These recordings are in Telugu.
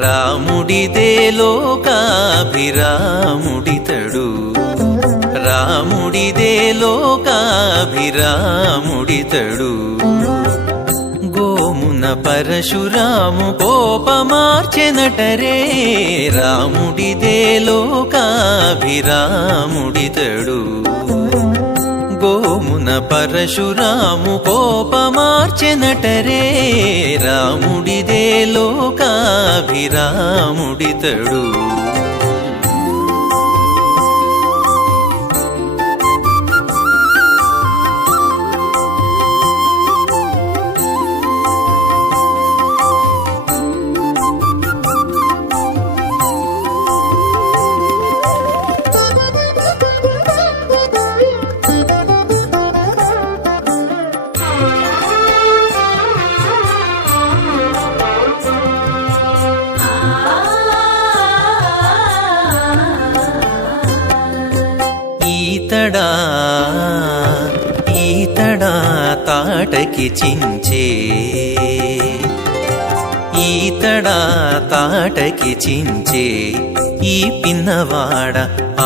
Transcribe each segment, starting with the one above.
రాముడిదే లోకాభిరాముడితడు రాముడిదే లోకాభిరాముడితడు గోమున పరశురాము కోపమార్చెనటరే రాముడిదే లోకాభిరాముడితడు గోమున పరశురాము కోపమార్చెనటరే రాముడిదే లోకాభిరాముడితడు ఈతడా తాటకి చించే ఈతడా తాటకి చించే ఈ పిన్నవాడ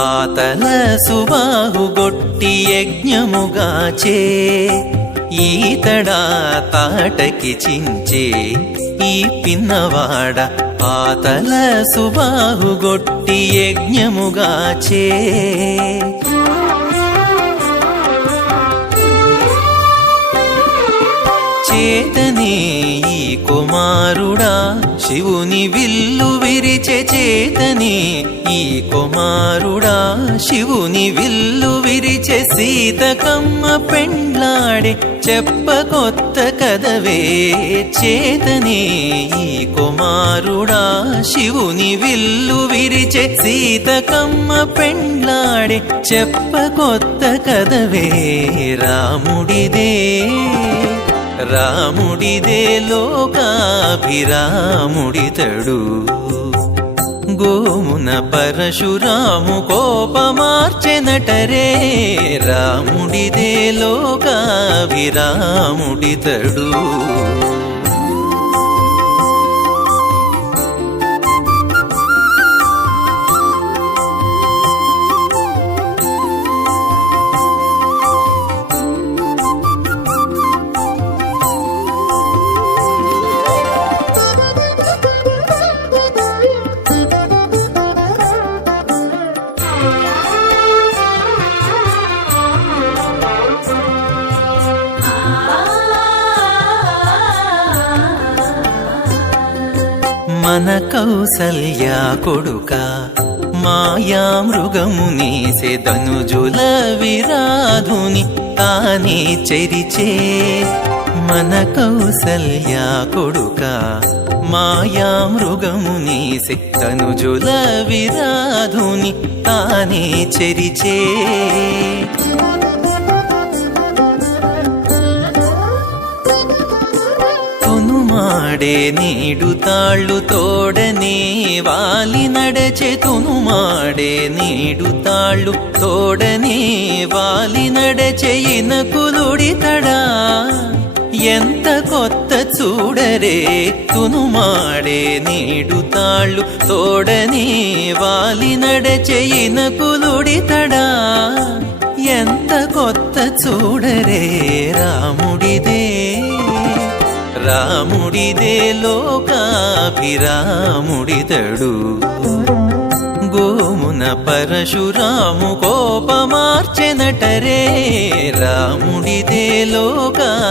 ఆతల సుబాహుగొట్టి యజ్ఞముగాచే ఈతడా తాటకి చించే ఈ పిన్నవాడ ఆతల సుబాహుగొట్టి యజ్ఞముగాచే చేతనే ఈ కుమారుడా శివుని విల్లు విరిచె చేతనే ఈ కుమారుడా శివుని విల్లు విరిచె సీతకమ్మ పెండ్లాడే చెప్పకొత్త కదవే చేతనే ఈ కుమారుడా శివుని విల్లు విరిచె సీతకమ్మ పెండ్లాడే చెప్పకొత్త కదవే రాముడిదే లోకాభిరాముడితడు గోమున పరశురాము కోపమార్చెనటరే రాముడిదే లోకాభిరాముడితడు మన కౌసల్య కొడుక మాయామృగమునేసే ధనుజుల విరాధుని తానే చెరిచే మన కౌసల్య కొడుక మాయామృగమునేసే ధనుజుల విరాధుని తానే చెరిచే మాడే నీడు తాళ్ళు తోడనే వాలి నడచె తునుమాడే నీడు తాళ్ళు తోడనే వాలి నడచె ఇనకులుడితడా ఎంత కొత్త చూడరే తునుమాడే నీడు తాళ్ళు తోడనే వాలి నడచె ఇనకులుడితడా ఎంత కొత్త చూడరే రాముడిదే లోకాభిరాముడితడు గోమున పరశురాము కోపమార్చెనటరే రాముడిదే లోకాభిరాముడితడు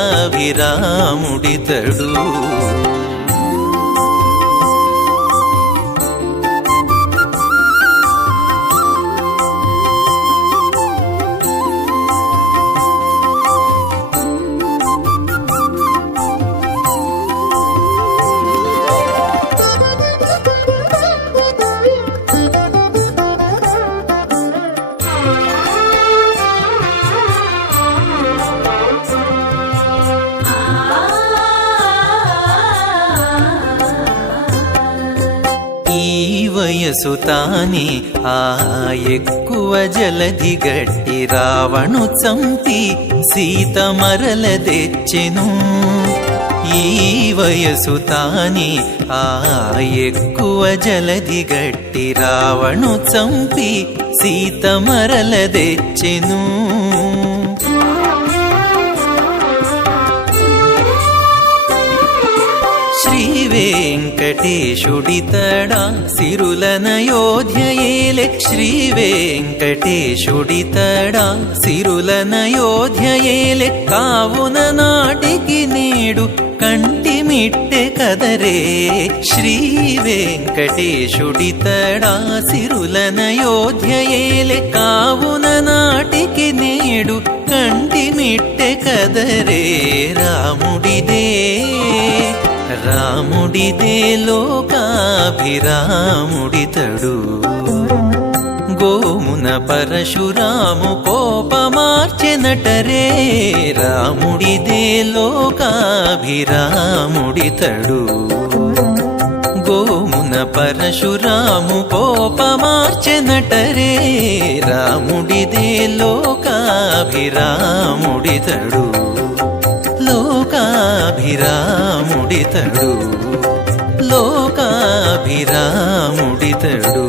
వయసు తానే ఆ ఎక్కువ జలధి గట్టి రావణు చంపి సీత మరల తెచ్చెను ఈ వయసు తాని ఆ ఎక్కువ జలధి గట్టి రావణు చంపి సీత మరల తెచ్చెను. శ్రీ వెంకటేశుడితడా సిరులనయోధ్యయేలె శ్రీ వెంకటేశుడితడా సిరులనయోధ్యయేలె కావున నాటికి నేడు కంటి మిట్టె కదరే. శ్రీ వెంకటేశుడితడా సిరులనయోధ్యయేలె కావున నాటికి నేడు కంటి మిట్టె కదరే. రాముడిదే రాముడిదే లోకాభిరాముడితడు గోమున పరశురాము కోపమార్చెనటరే. రాముడిదే లోకాభిరాముడితడు గోమున పరశురాము కోపమార్చెనటరే. రాముడిదే లోకాభిరాముడితడు లోకాభిరాముడితడు లోకాభిరాముడితడు.